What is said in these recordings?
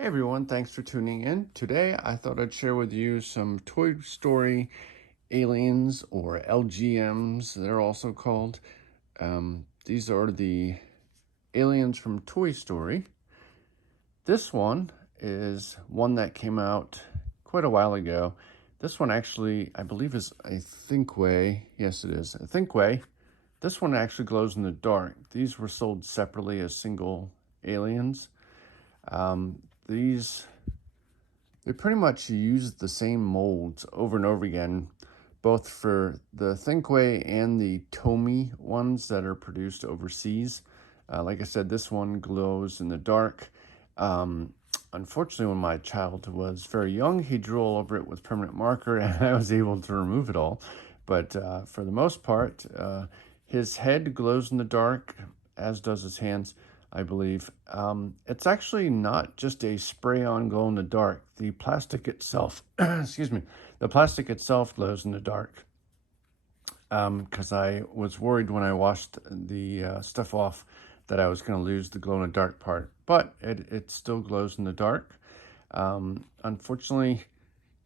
Hey everyone, thanks for tuning in. Today I thought I'd share with you some Toy Story aliens, or LGMs, they're also called. These are the aliens from Toy Story. This one is one that came out quite a while ago. This one actually, I believe, is a ThinkWay. Yes, it is a ThinkWay. This one actually glows in the dark. These were sold separately as single aliens. They pretty much use the same molds over and over again, both for the ThinkWay and the Tomy ones that are produced overseas. Like I said, this one glows in the dark. Unfortunately, when my child was very young, he drew all over it with permanent marker, and I was able to remove it all. But for the most part, his head glows in the dark, as does his hands, I believe. It's actually not just a spray-on glow in the dark. The plastic itself, excuse me, the plastic itself glows in the dark. Because I was worried when I washed the stuff off that I was going to lose the glow in the dark part, but it still glows in the dark. Unfortunately,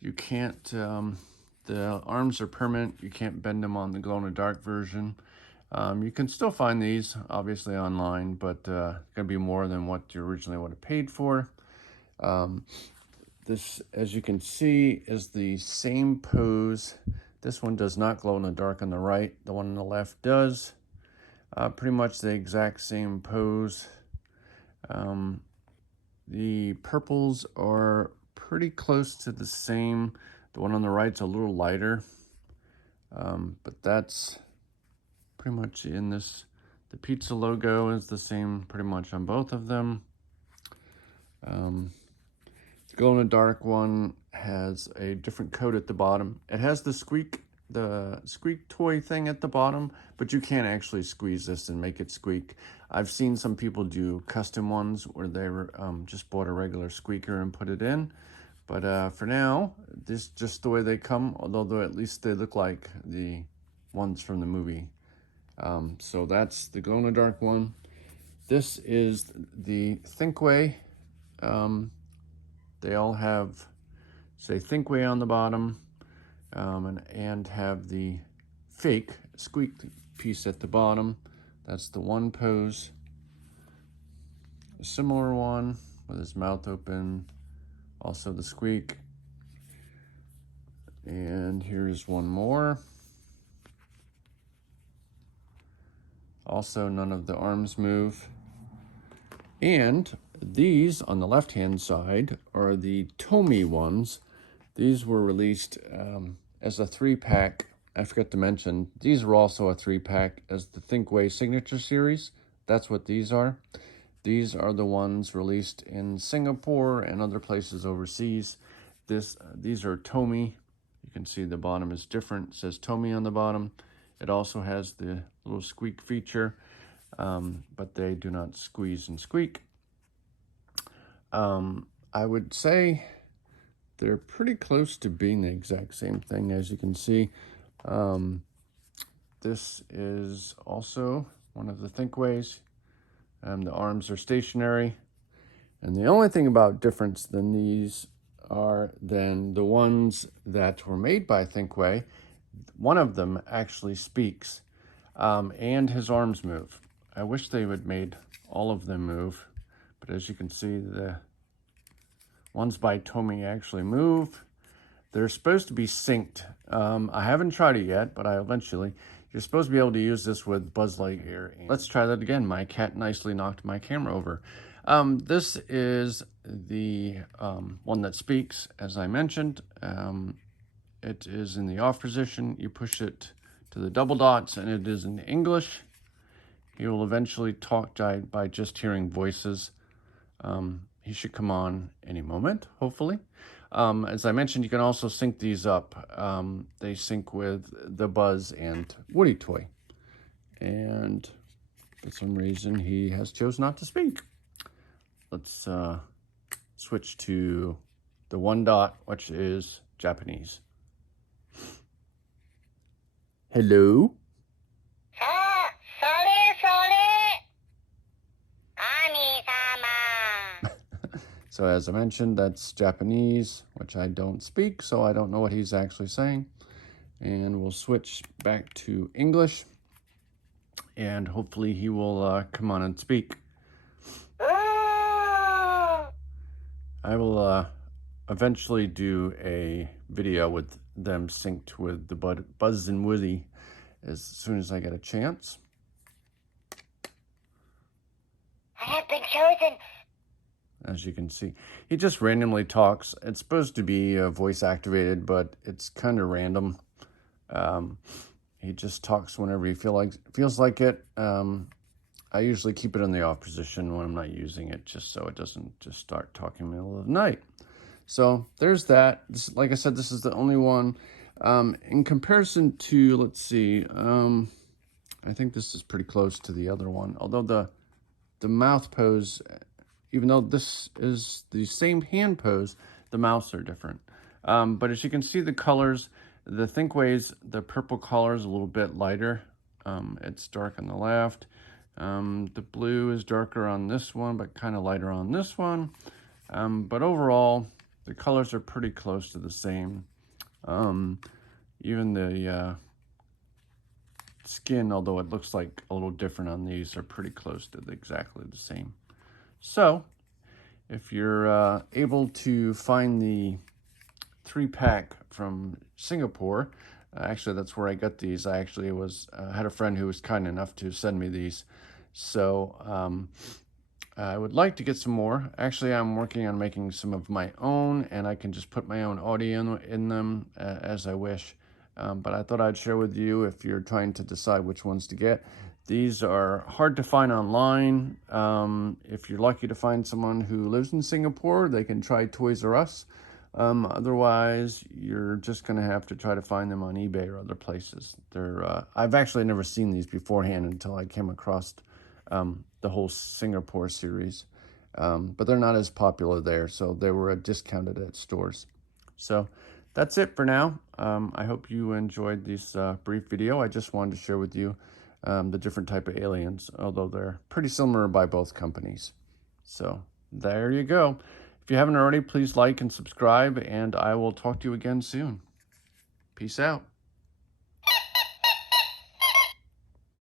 you can't, the arms are permanent. You can't bend them on the glow in the dark version. You can still find these obviously online, but it's going to be more than what you originally would have paid for. This, as you can see, is the same pose. This one does not glow in the dark on the right. The one on the left does. Pretty much the exact same pose. The purples are pretty close to the same. The one on the right's a little lighter. But that's pretty much in this. The pizza logo is the same pretty much on both of them. The glow in the dark one has a different coat at the bottom. It has the squeak toy thing at the bottom, but you can't actually squeeze this and make it squeak. I've seen some people do custom ones where they just bought a regular squeaker and put it in. But for now, this is just the way they come, although at least they look like the ones from the movie. So that's the glow in the dark one. This is the ThinkWay. They all have, say, ThinkWay on the bottom, and have the fake squeak piece at the bottom. That's the one pose. A similar one with his mouth open, also the squeak. And here's one more. Also, none of the arms move. And these on the left-hand side are the Tomy ones. These were released as a 3-pack. I forgot to mention, these are also a 3-pack as the ThinkWay Signature Series. That's what these are. These are the ones released in Singapore and other places overseas. These are Tomy. You can see the bottom is different. It says Tomy on the bottom. It also has the little squeak feature, but they do not squeeze and squeak. I would say they're pretty close to being the exact same thing, as you can see. This is also one of the ThinkWays. The arms are stationary. And the only thing about difference than these are than the ones that were made by ThinkWay, one of them actually speaks, and his arms move. I wish they would made all of them move, but as you can see, the ones by Tomy actually move. They're supposed to be synced. I haven't tried it yet, but I eventually. You're supposed to be able to use this with Buzz Lightyear. Let's try that again. My cat nicely knocked my camera over. This is the one that speaks, as I mentioned. It is in the off position. You push it to the double dots, and it is in English. He will eventually talk by just hearing voices. He should come on any moment, hopefully. As I mentioned, you can also sync these up. They sync with the Buzz and Woody toy. And for some reason, he has chosen not to speak. Let's switch to the one dot, which is Japanese. Hello? So as I mentioned, that's Japanese, which I don't speak, so I don't know what he's actually saying. And we'll switch back to English, and hopefully he will come on and speak. I will eventually do a video with them synced with the Buzz and Woody as soon as I get a chance. I have been chosen. As you can see, he just randomly talks. It's supposed to be voice activated, but it's kind of random. He just talks whenever he feels like it. I usually keep it in the off position when I'm not using it, just so it doesn't just start talking in the middle of the night. So there's that. Like I said, this is the only one. In comparison to, let's see, I think this is pretty close to the other one. Although the mouth pose, even though this is the same hand pose, the mouths are different. But as you can see, the colors, the ThinkWay's, the purple color is a little bit lighter. It's dark on the left. The blue is darker on this one, but kind of lighter on this one. But overall, the colors are pretty close to the same. Even the skin, although it looks like a little different on these, are pretty close to exactly the same. So, if you're able to find the 3-pack from Singapore, actually that's where I got these. I actually had a friend who was kind enough to send me these. So I would like to get some more. Actually, I'm working on making some of my own, and I can just put my own audio in them as I wish. But I thought I'd share with you if you're trying to decide which ones to get. These are hard to find online. If you're lucky to find someone who lives in Singapore, they can try Toys R Us. Otherwise, you're just going to have to try to find them on eBay or other places. I've actually never seen these beforehand until I came across the whole Singapore series. But they're not as popular there, so they were discounted at stores. So that's it for now. I hope you enjoyed this brief video. I just wanted to share with you the different type of aliens, although they're pretty similar by both companies. So there you go. If you haven't already, please like and subscribe, and I will talk to you again soon. Peace out.